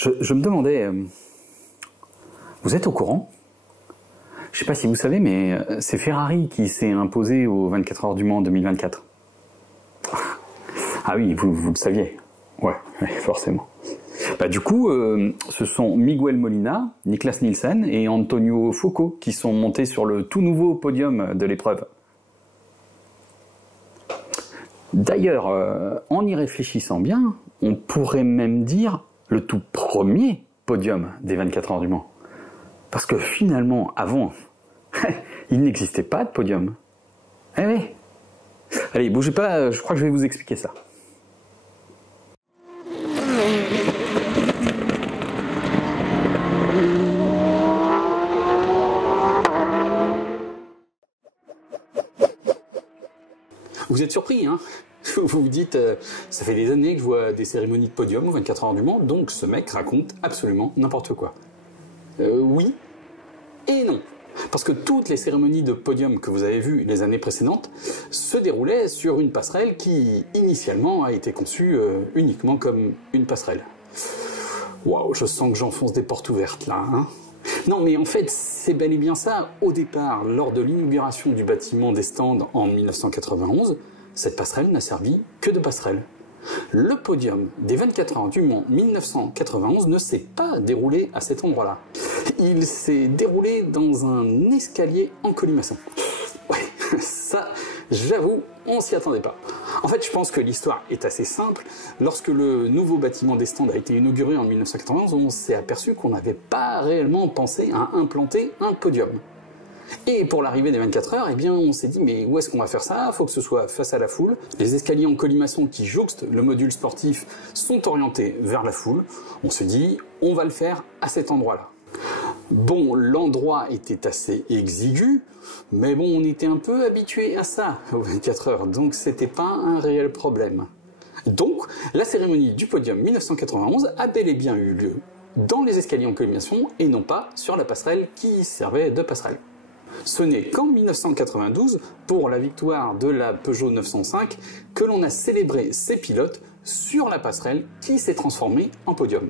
Je me demandais, vous êtes au courant? Je sais pas si vous savez, mais c'est Ferrari qui s'est imposé aux 24 heures du Mans 2024. Ah oui, vous le saviez. Ouais, forcément. Bah, du coup, ce sont Miguel Molina, Niklas Nielsen et Antonio Foucault qui sont montés sur le tout nouveau podium de l'épreuve. D'ailleurs, en y réfléchissant bien, on pourrait même dire le tout premier podium des 24 heures du Mans. Parce que finalement, avant, il n'existait pas de podium. Eh oui. Allez, bougez pas, je crois que je vais vous expliquer ça. Vous êtes surpris, hein? Vous vous dites, ça fait des années que je vois des cérémonies de podium aux 24 heures du Mans, donc ce mec raconte absolument n'importe quoi. Oui et non. Parce que toutes les cérémonies de podium que vous avez vues les années précédentes se déroulaient sur une passerelle qui, initialement, a été conçue uniquement comme une passerelle. Waouh, je sens que j'enfonce des portes ouvertes, là, hein? Non, mais en fait, c'est bel et bien ça. Au départ, lors de l'inauguration du bâtiment des stands en 1991, cette passerelle n'a servi que de passerelle. Le podium des 24 heures du Mans 1991 ne s'est pas déroulé à cet endroit-là. Il s'est déroulé dans un escalier en colimaçon. Ouais, ça, j'avoue, on s'y attendait pas. En fait, je pense que l'histoire est assez simple. Lorsque le nouveau bâtiment des stands a été inauguré en 1991, on s'est aperçu qu'on n'avait pas réellement pensé à implanter un podium. Et pour l'arrivée des 24 heures, eh bien, on s'est dit, mais où est-ce qu'on va faire ça? Il faut que ce soit face à la foule. Les escaliers en colimaçon qui jouxtent le module sportif sont orientés vers la foule. On se dit, on va le faire à cet endroit-là. Bon, l'endroit était assez exigu, mais bon, on était un peu habitué à ça aux 24 heures, donc c'était pas un réel problème. Donc, la cérémonie du podium 1991 a bel et bien eu lieu dans les escaliers en colimaçon et non pas sur la passerelle qui servait de passerelle. Ce n'est qu'en 1992, pour la victoire de la Peugeot 905, que l'on a célébré ces pilotes sur la passerelle qui s'est transformée en podium.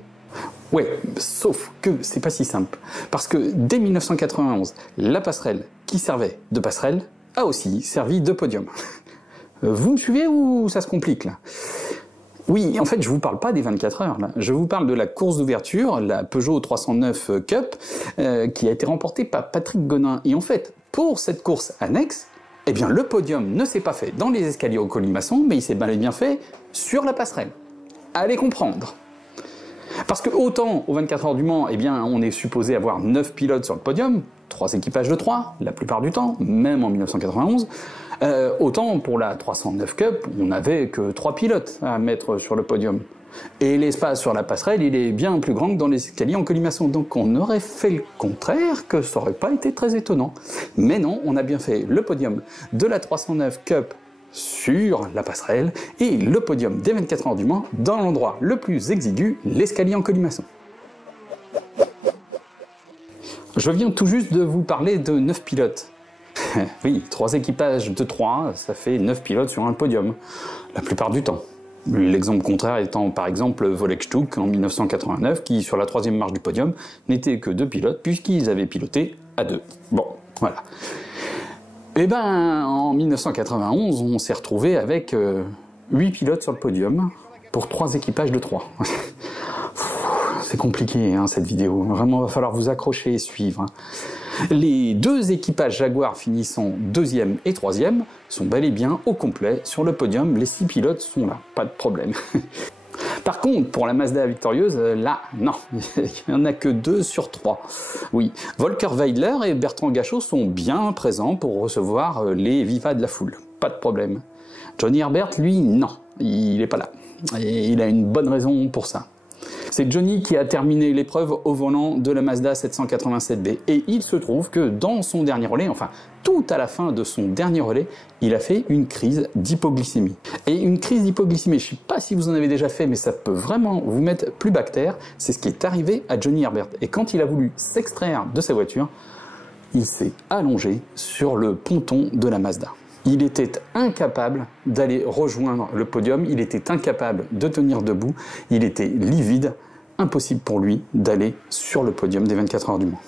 Ouais, sauf que c'est pas si simple. Parce que dès 1991, la passerelle qui servait de passerelle a aussi servi de podium. Vous me suivez ou ça se complique là? Oui, en fait, je vous parle pas des 24 heures, là. Je vous parle de la course d'ouverture, la Peugeot 309 Cup, qui a été remportée par Patrick Gonin. Et en fait, pour cette course annexe, eh bien, le podium ne s'est pas fait dans les escaliers au colimaçon, mais il s'est bel et bien fait sur la passerelle. Allez comprendre. Parce que autant aux 24 heures du Mans, eh bien, on est supposé avoir 9 pilotes sur le podium, 3 équipages de 3, la plupart du temps, même en 1991, autant pour la 309 Cup, on n'avait que 3 pilotes à mettre sur le podium. Et l'espace sur la passerelle, il est bien plus grand que dans les escaliers en colimaçon. Donc on aurait fait le contraire, que ça n'aurait pas été très étonnant. Mais non, on a bien fait le podium de la 309 Cup sur la passerelle et le podium des 24 heures du Mans dans l'endroit le plus exigu, l'escalier en colimaçon. Je viens tout juste de vous parler de 9 pilotes. Oui, 3 équipages de 3, ça fait 9 pilotes sur un podium, la plupart du temps. L'exemple contraire étant par exemple Volkswagen en 1989, qui sur la 3e marche du podium n'était que 2 pilotes puisqu'ils avaient piloté à 2. Bon, voilà. Et ben, en 1991, on s'est retrouvé avec 8 pilotes sur le podium pour 3 équipages de 3. C'est compliqué, hein, cette vidéo. Vraiment, il va falloir vous accrocher et suivre. Les 2 équipages Jaguar finissant 2e et 3e sont bel et bien au complet sur le podium. Les 6 pilotes sont là, pas de problème. Par contre, pour la Mazda victorieuse, là, non, il n'y en a que 2 sur 3. Oui, Volker Weidler et Bertrand Gachot sont bien présents pour recevoir les vivas de la foule, pas de problème. Johnny Herbert, lui, non, il n'est pas là. Et il a une bonne raison pour ça. C'est Johnny qui a terminé l'épreuve au volant de la Mazda 787B. Et il se trouve que dans son dernier relais, enfin tout à la fin de son dernier relais, il a fait une crise d'hypoglycémie. Et une crise d'hypoglycémie, je ne sais pas si vous en avez déjà fait, mais ça peut vraiment vous mettre plus bactère. C'est ce qui est arrivé à Johnny Herbert. Et quand il a voulu s'extraire de sa voiture, il s'est allongé sur le ponton de la Mazda. Il était incapable d'aller rejoindre le podium, il était incapable de tenir debout, il était livide, impossible pour lui d'aller sur le podium des 24 heures du Mans.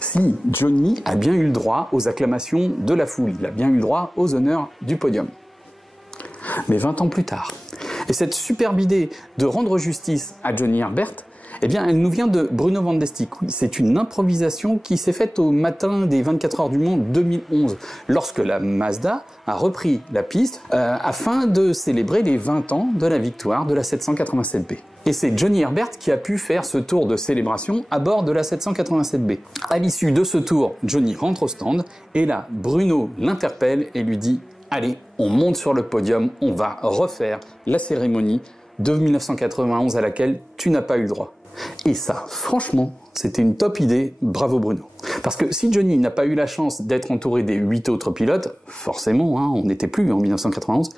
Si, Johnny a bien eu le droit aux acclamations de la foule, il a bien eu le droit aux honneurs du podium. Mais 20 ans plus tard, et cette superbe idée de rendre justice à Johnny Herbert, eh bien, elle nous vient de Bruno Van Destik. Oui, c'est une improvisation qui s'est faite au matin des 24 heures du Mans 2011, lorsque la Mazda a repris la piste afin de célébrer les 20 ans de la victoire de la 787B. Et c'est Johnny Herbert qui a pu faire ce tour de célébration à bord de la 787B. À l'issue de ce tour, Johnny rentre au stand, et là, Bruno l'interpelle et lui dit « Allez, on monte sur le podium, on va refaire la cérémonie de 1991 à laquelle tu n'as pas eu le droit. » Et ça, franchement, c'était une top idée, bravo Bruno. Parce que si Johnny n'a pas eu la chance d'être entouré des 8 autres pilotes, forcément, hein, on n'était plus en 1991,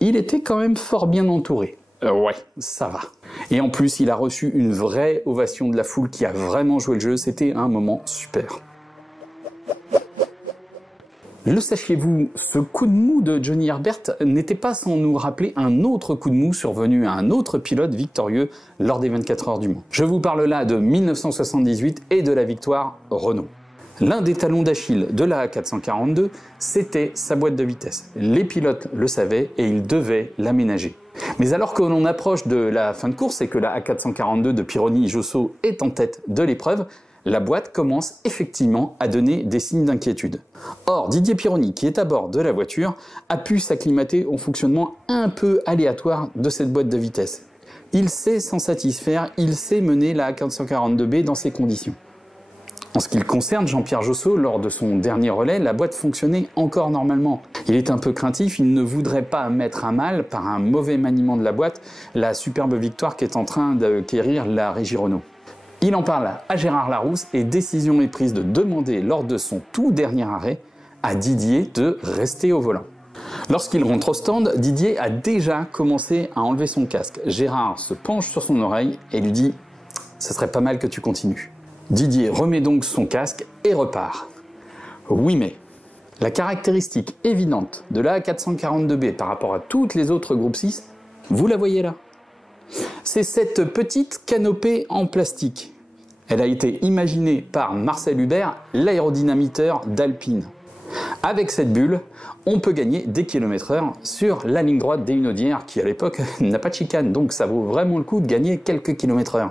il était quand même fort bien entouré. Ouais, ça va. Et en plus, il a reçu une vraie ovation de la foule qui a vraiment joué le jeu, c'était un moment super. Le sachiez-vous, ce coup de mou de Johnny Herbert n'était pas sans nous rappeler un autre coup de mou survenu à un autre pilote victorieux lors des 24 heures du Mans. Je vous parle là de 1978 et de la victoire Renault. L'un des talons d'Achille de la A442, c'était sa boîte de vitesse. Les pilotes le savaient et ils devaient l'aménager. Mais alors que l'on approche de la fin de course et que la A442 de Pironi-Josso est en tête de l'épreuve, la boîte commence effectivement à donner des signes d'inquiétude. Or, Didier Pironi, qui est à bord de la voiture, a pu s'acclimater au fonctionnement un peu aléatoire de cette boîte de vitesse. Il sait s'en satisfaire, il sait mener la A442B dans ces conditions. En ce qui le concerne, Jean-Pierre Josso, lors de son dernier relais, la boîte fonctionnait encore normalement. Il est un peu craintif, il ne voudrait pas mettre à mal, par un mauvais maniement de la boîte, la superbe victoire qu'est en train d'acquérir la Régie Renault. Il en parle à Gérard Larousse et décision est prise de demander lors de son tout dernier arrêt à Didier de rester au volant. Lorsqu'il rentre au stand, Didier a déjà commencé à enlever son casque. Gérard se penche sur son oreille et lui dit « Ce serait pas mal que tu continues ». Didier remet donc son casque et repart. Oui mais, la caractéristique évidente de la A442B par rapport à toutes les autres groupes 6, vous la voyez là. C'est cette petite canopée en plastique. Elle a été imaginée par Marcel Hubert, l'aérodynamiteur d'Alpine. Avec cette bulle, on peut gagner des km/h sur la ligne droite des Hunaudières qui à l'époque n'a pas de chicane, donc ça vaut vraiment le coup de gagner quelques km/h.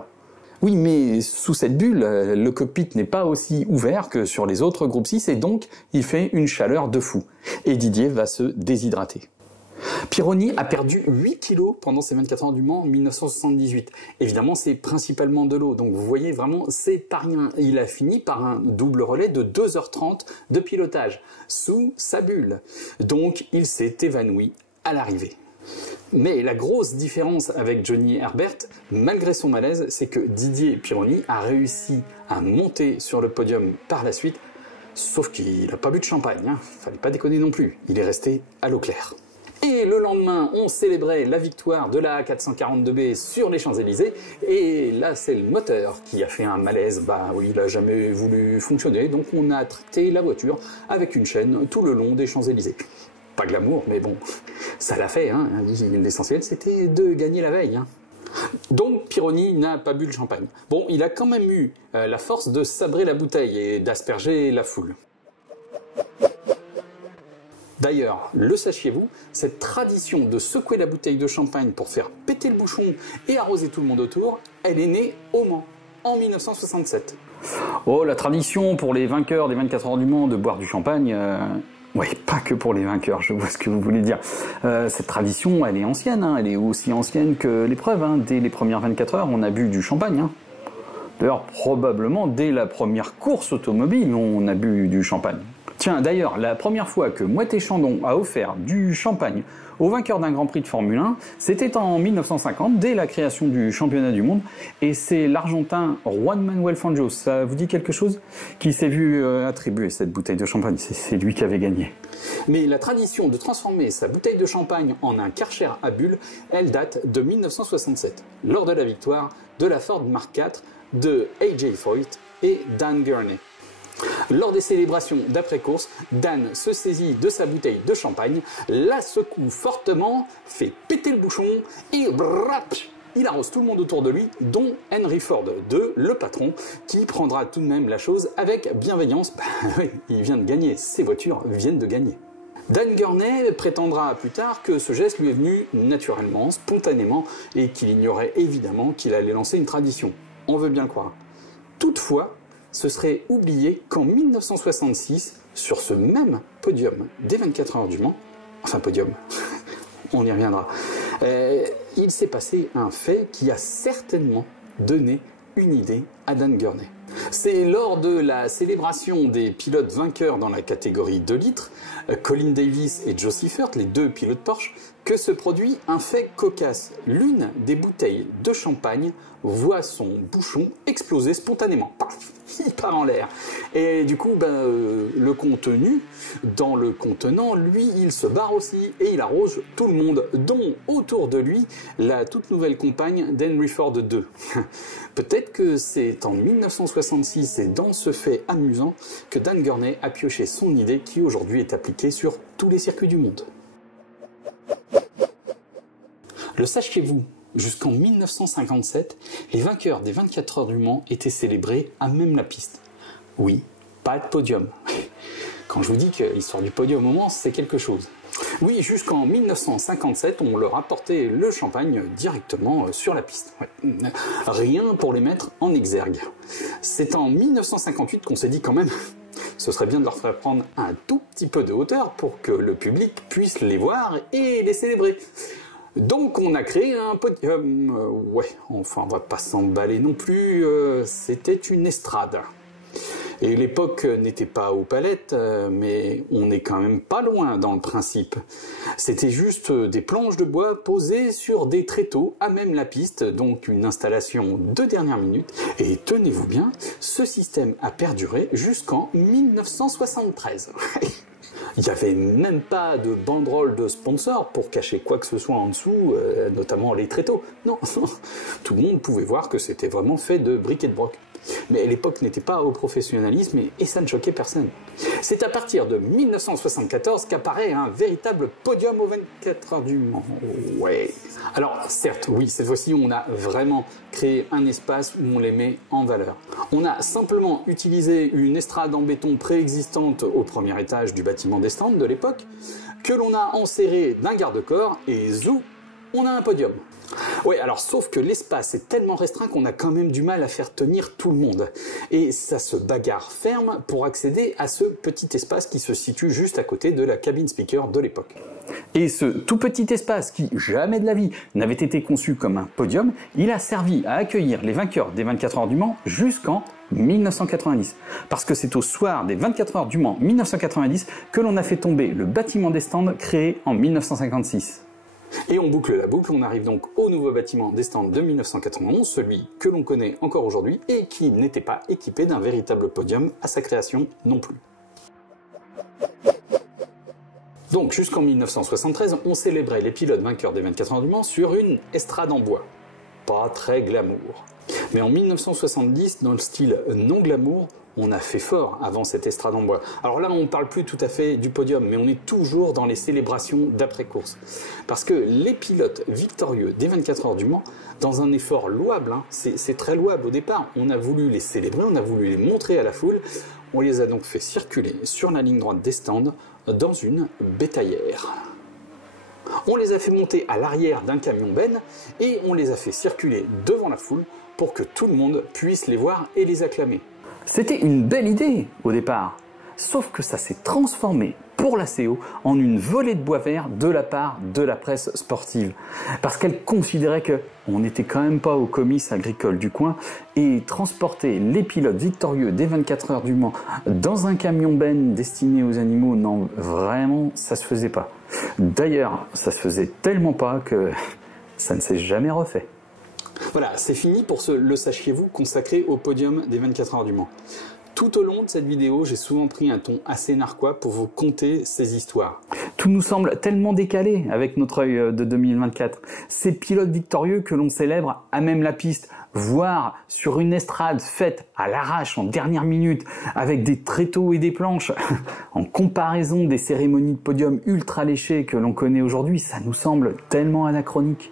Oui, mais sous cette bulle, le cockpit n'est pas aussi ouvert que sur les autres groupes 6 et donc il fait une chaleur de fou. Et Didier va se déshydrater. Pironi a perdu 8 kilos pendant ses 24 heures du Mans en 1978. Évidemment, c'est principalement de l'eau, donc vous voyez vraiment, c'est pas rien. Il a fini par un double relais de 2h30 de pilotage, sous sa bulle. Donc, il s'est évanoui à l'arrivée. Mais la grosse différence avec Johnny Herbert, malgré son malaise, c'est que Didier Pironi a réussi à monter sur le podium par la suite, sauf qu'il n'a pas bu de champagne, hein. Fallait pas déconner non plus, il est resté à l'eau claire. Et le lendemain, on célébrait la victoire de la A442B sur les Champs-Élysées. Et là, c'est le moteur qui a fait un malaise. Bah oui, il n'a jamais voulu fonctionner. Donc on a tracté la voiture avec une chaîne tout le long des Champs-Élysées. Pas glamour, mais bon, ça l'a fait. Hein. L'essentiel, c'était de gagner la veille. Hein. Donc Pironi n'a pas bu le champagne. Bon, il a quand même eu la force de sabrer la bouteille et d'asperger la foule. D'ailleurs, le sachiez-vous, cette tradition de secouer la bouteille de champagne pour faire péter le bouchon et arroser tout le monde autour, elle est née au Mans, en 1967. Oh, la tradition pour les vainqueurs des 24 heures du Mans de boire du champagne, oui, pas que pour les vainqueurs, je vois ce que vous voulez dire. Cette tradition, elle est ancienne, hein, elle est aussi ancienne que l'épreuve. Hein. Dès les premières 24 heures, on a bu du champagne. Hein. D'ailleurs, probablement, dès la première course automobile, on a bu du champagne. Tiens, d'ailleurs, la première fois que Moët & Chandon a offert du champagne au vainqueur d'un Grand Prix de Formule 1, c'était en 1950, dès la création du championnat du monde, et c'est l'Argentin Juan Manuel Fangio, ça vous dit quelque chose, qui s'est vu attribuer cette bouteille de champagne, c'est lui qui avait gagné. Mais la tradition de transformer sa bouteille de champagne en un Karcher à bulles, elle date de 1967, lors de la victoire de la Ford Mark IV de A.J. Foyt et Dan Gurney. Lors des célébrations d'après-course, Dan se saisit de sa bouteille de champagne, la secoue fortement, fait péter le bouchon et brap, il arrose tout le monde autour de lui, dont Henry Ford II, le patron, qui prendra tout de même la chose avec bienveillance. Oui, il vient de gagner, ses voitures viennent de gagner. Dan Gurney prétendra plus tard que ce geste lui est venu naturellement, spontanément, et qu'il ignorait évidemment qu'il allait lancer une tradition. On veut bien le croire. Toutefois, ce serait oublié qu'en 1966, sur ce même podium des 24 heures du Mans, enfin podium, on y reviendra, il s'est passé un fait qui a certainement donné une idée à Dan Gurney. C'est lors de la célébration des pilotes vainqueurs dans la catégorie 2 litres, Colin Davis et Joe Seifert, les deux pilotes Porsche, que se produit un fait cocasse. L'une des bouteilles de champagne voit son bouchon exploser spontanément. Paf, il part en l'air. Et du coup, le contenu, dans le contenant, lui, il se barre aussi et il arrose tout le monde, dont autour de lui la toute nouvelle compagne d'Henry Ford II. Peut-être que c'est en 1966 et dans ce fait amusant que Dan Gurney a pioché son idée qui aujourd'hui est appliquée sur tous les circuits du monde. Le sachiez-vous, jusqu'en 1957, les vainqueurs des 24 heures du Mans étaient célébrés à même la piste. Oui, pas de podium. Quand je vous dis que l'histoire du podium au Mans, c'est quelque chose. Oui, jusqu'en 1957, on leur apportait le champagne directement sur la piste. Ouais. Rien pour les mettre en exergue. C'est en 1958 qu'on s'est dit quand même, ce serait bien de leur faire prendre un tout petit peu de hauteur pour que le public puisse les voir et les célébrer. Donc on a créé un podium. Ouais, enfin on va pas s'emballer non plus, c'était une estrade. Et l'époque n'était pas aux palettes, mais on n'est quand même pas loin dans le principe. C'était juste des planches de bois posées sur des tréteaux à même la piste, donc une installation de dernière minute. Et tenez-vous bien, ce système a perduré jusqu'en 1973. Il n'y avait même pas de banderole de sponsor pour cacher quoi que ce soit en dessous, notamment les tréteaux. Non, tout le monde pouvait voir que c'était vraiment fait de briques et de broc. Mais l'époque n'était pas au professionnalisme et ça ne choquait personne. C'est à partir de 1974 qu'apparaît un véritable podium aux 24 heures du Mans. Ouais. Alors certes, oui, cette fois-ci on a vraiment créé un espace où on les met en valeur. On a simplement utilisé une estrade en béton préexistante au premier étage du bâtiment des stands de l'époque, que l'on a enserré d'un garde-corps et zou, on a un podium. Oui, alors sauf que l'espace est tellement restreint qu'on a quand même du mal à faire tenir tout le monde. Et ça se bagarre ferme pour accéder à ce petit espace qui se situe juste à côté de la cabine speaker de l'époque. Et ce tout petit espace qui, jamais de la vie, n'avait été conçu comme un podium, il a servi à accueillir les vainqueurs des 24 heures du Mans jusqu'en 1990. Parce que c'est au soir des 24 heures du Mans 1990 que l'on a fait tomber le bâtiment des stands créé en 1956. Et on boucle la boucle, on arrive donc au nouveau bâtiment des stands de 1991, celui que l'on connaît encore aujourd'hui et qui n'était pas équipé d'un véritable podium à sa création non plus. Donc jusqu'en 1973, on célébrait les pilotes vainqueurs des 24 heures du Mans sur une estrade en bois. Pas très glamour. Mais en 1970, dans le style non glamour, on a fait fort avant cette estrade en bois. Alors là, on ne parle plus tout à fait du podium, mais on est toujours dans les célébrations d'après-course. Parce que les pilotes victorieux des 24 heures du Mans, dans un effort louable, hein, c'est très louable au départ, on a voulu les célébrer, on a voulu les montrer à la foule, on les a donc fait circuler sur la ligne droite des stands dans une bétaillère. On les a fait monter à l'arrière d'un camion benne et on les a fait circuler devant la foule pour que tout le monde puisse les voir et les acclamer. C'était une belle idée au départ, sauf que ça s'est transformé pour la CO en une volée de bois vert de la part de la presse sportive. Parce qu'elle considérait qu'on n'était quand même pas au comice agricole du coin et transporter les pilotes victorieux des 24 heures du Mans dans un camion benne destiné aux animaux, non, vraiment, ça se faisait pas. D'ailleurs, ça se faisait tellement pas que ça ne s'est jamais refait. Voilà, c'est fini pour ce Le Sachiez-vous consacré au podium des 24 heures du Mans. Tout au long de cette vidéo, j'ai souvent pris un ton assez narquois pour vous conter ces histoires. Tout nous semble tellement décalé avec notre œil de 2024. Ces pilotes victorieux que l'on célèbre à même la piste, voire sur une estrade faite à l'arrache en dernière minute, avec des tréteaux et des planches, en comparaison des cérémonies de podium ultra léchées que l'on connaît aujourd'hui, ça nous semble tellement anachronique.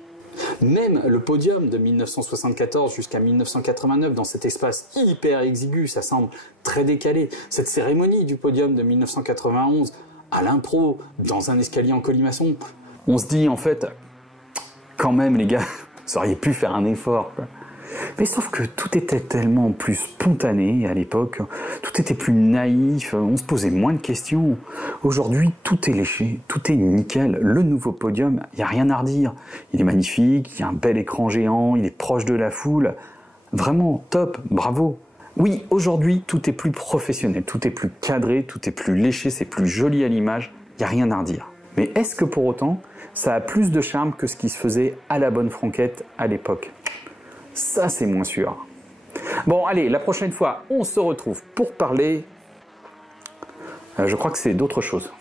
Même le podium de 1974 jusqu'à 1989, dans cet espace hyper exigu, ça semble très décalé. Cette cérémonie du podium de 1991, à l'impro, dans un escalier en colimaçon, on se dit en fait, quand même les gars, vous auriez pu faire un effort, quoi. Mais sauf que tout était tellement plus spontané à l'époque, tout était plus naïf, on se posait moins de questions. Aujourd'hui, tout est léché, tout est nickel. Le nouveau podium, il n'y a rien à redire. Il est magnifique, il y a un bel écran géant, il est proche de la foule. Vraiment top, bravo. Oui, aujourd'hui, tout est plus professionnel, tout est plus cadré, tout est plus léché, c'est plus joli à l'image, il n'y a rien à redire. Mais est-ce que pour autant, ça a plus de charme que ce qui se faisait à la bonne franquette à l'époque ? Ça, c'est moins sûr. Bon, allez, la prochaine fois, on se retrouve pour parler... je crois que c'est d'autre chose.